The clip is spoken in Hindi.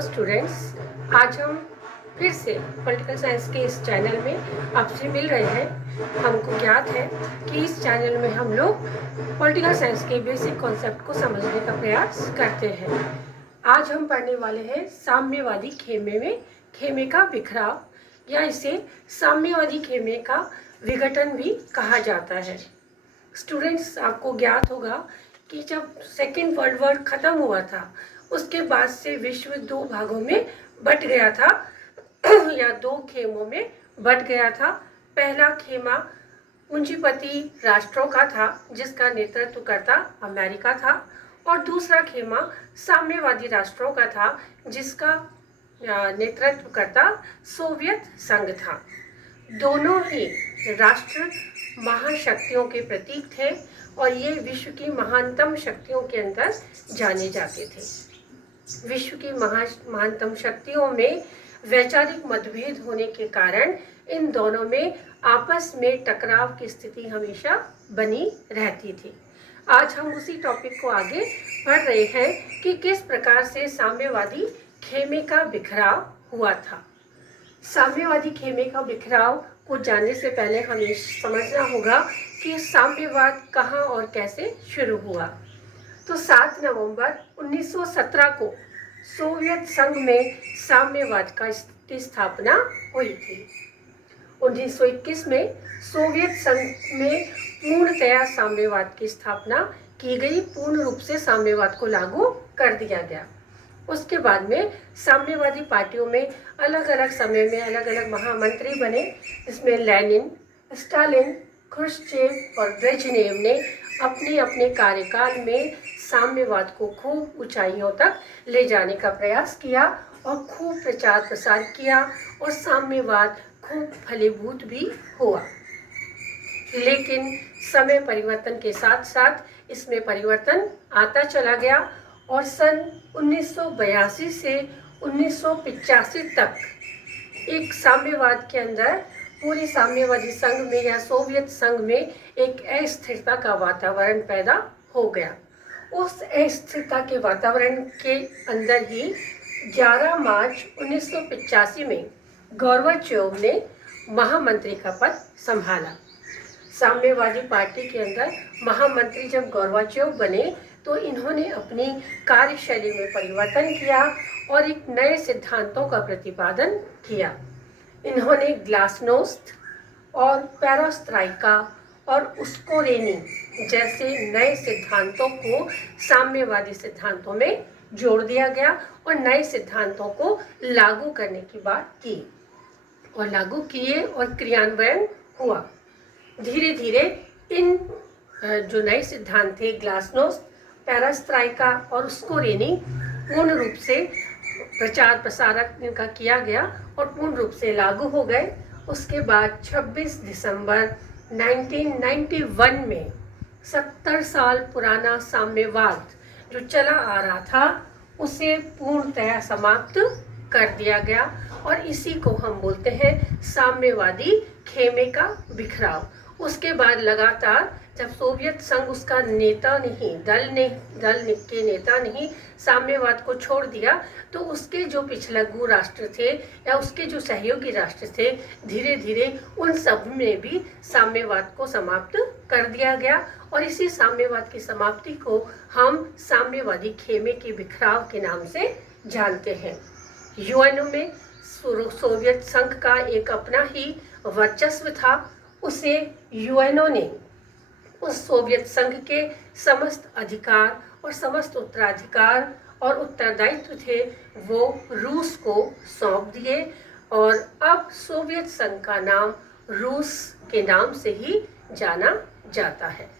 स्टूडेंट्स, आज हम फिर से पॉलिटिकल साइंस के इस चैनल में आपसे मिल रहे हैं। हमको ज्ञात है कि इस चैनल में हम लोग पॉलिटिकल साइंस के बेसिक कॉन्सेप्ट को समझने का प्रयास करते हैं। आज हम पढ़ने वाले हैं साम्यवादी खेमे में खेमे का बिखराव, या इसे साम्यवादी खेमे का विघटन भी कहा जाता है। स्टूडेंट्स, आपको ज्ञात होगा कि जब सेकेंड वर्ल्ड वॉर खत्म हुआ था, उसके बाद से विश्व दो भागों में बट गया था या दो खेमों में बट गया था। पहला खेमा पूंजीपति राष्ट्रों का था, जिसका नेतृत्व करता अमेरिका था, और दूसरा खेमा साम्यवादी राष्ट्रों का था, जिसका नेतृत्व करता सोवियत संघ था। दोनों ही राष्ट्र महाशक्तियों के प्रतीक थे और ये विश्व की महानतम शक्तियों के अंदर जाने जाते थे। विश्व की महानतम शक्तियों में वैचारिक मतभेद होने के कारण इन दोनों में आपस में टकराव की स्थिति हमेशा बनी रहती थी। आज हम उसी टॉपिक को आगे पढ़ रहे हैं कि किस प्रकार से साम्यवादी खेमे का बिखराव हुआ था। साम्यवादी खेमे का बिखराव को जानने से पहले हमें समझना होगा कि साम्यवाद कहाँ और कैसे शुरू हुआ। तो 7 नवंबर 1917 को सोवियत संघ में साम्यवाद की स्थापना हुई थी। 1921 में सोवियत संघ में पूर्णतया साम्यवाद की स्थापना की गई, पूर्ण रूप से साम्यवाद को लागू कर दिया गया। उसके बाद में साम्यवादी पार्टियों में अलग अलग समय में अलग अलग महामंत्री बने, जिसमें लेनिन, स्टालिन, ख्रुश्चेव और ब्रेजनेव ने अपने अपने कार्यकाल में साम्यवाद को खूब ऊंचाइयों तक ले जाने का प्रयास किया और खूब प्रचार प्रसार किया, और साम्यवाद खूब फलीभूत भी हुआ। लेकिन समय परिवर्तन के साथ साथ इसमें परिवर्तन आता चला गया और सन 1982 से 1985 तक एक साम्यवाद के अंदर पूरे साम्यवादी संघ में या सोवियत संघ में एक अस्थिरता का वातावरण पैदा हो गया। उस अस्थिरता के वातावरण के अंदर ही 11 मार्च 1985 में गोर्बाचेव ने महामंत्री का पद संभाला। साम्यवादी पार्टी के अंदर महामंत्री जब गोर्बाचेव बने तो इन्होंने अपनी कार्यशैली में परिवर्तन किया और एक नए सिद्धांतों का प्रतिपादन किया। इन्होंने ग्लासनोस्त और पेरेस्ट्रोइका और उस्कोरेनी जैसे नए सिद्धांतों को साम्यवादी सिद्धांतों में जोड़ दिया गया और नए सिद्धांतों को लागू करने की बात की और लागू किए और क्रियान्वयन हुआ। धीरे धीरे इन जो नए सिद्धांत थे ग्लासनोस्त, पेरेस्ट्रोइका और उस्कोरेनी पूर्ण रूप से प्रचार प्रसार का किया गया और पूर्ण रूप से लागू हो गए। उसके बाद 26 दिसंबर 1991 में 70 साल पुराना साम्यवाद जो चला आ रहा था उसे पूर्णतया समाप्त कर दिया गया और इसी को हम बोलते हैं साम्यवादी खेमे का बिखराव। उसके बाद लगातार जब सोवियत संघ उसका नेता नहीं, दल के नेता नहीं साम्यवाद को छोड़ दिया, तो उसके जो पिछलग्गू राष्ट्र थे या उसके जो सहयोगी राष्ट्र थे, धीरे धीरे उन सब में भी साम्यवाद को समाप्त कर दिया गया और इसी साम्यवाद की समाप्ति को हम साम्यवादी खेमे के बिखराव के नाम से जानते हैं। यूएनओ में सोवियत संघ का एक अपना ही वर्चस्व था। उसे यूएनओ ने उस सोवियत संघ के समस्त अधिकार और समस्त उत्तराधिकार और उत्तरदायित्व थे वो रूस को सौंप दिए और अब सोवियत संघ का नाम रूस के नाम से ही जाना जाता है।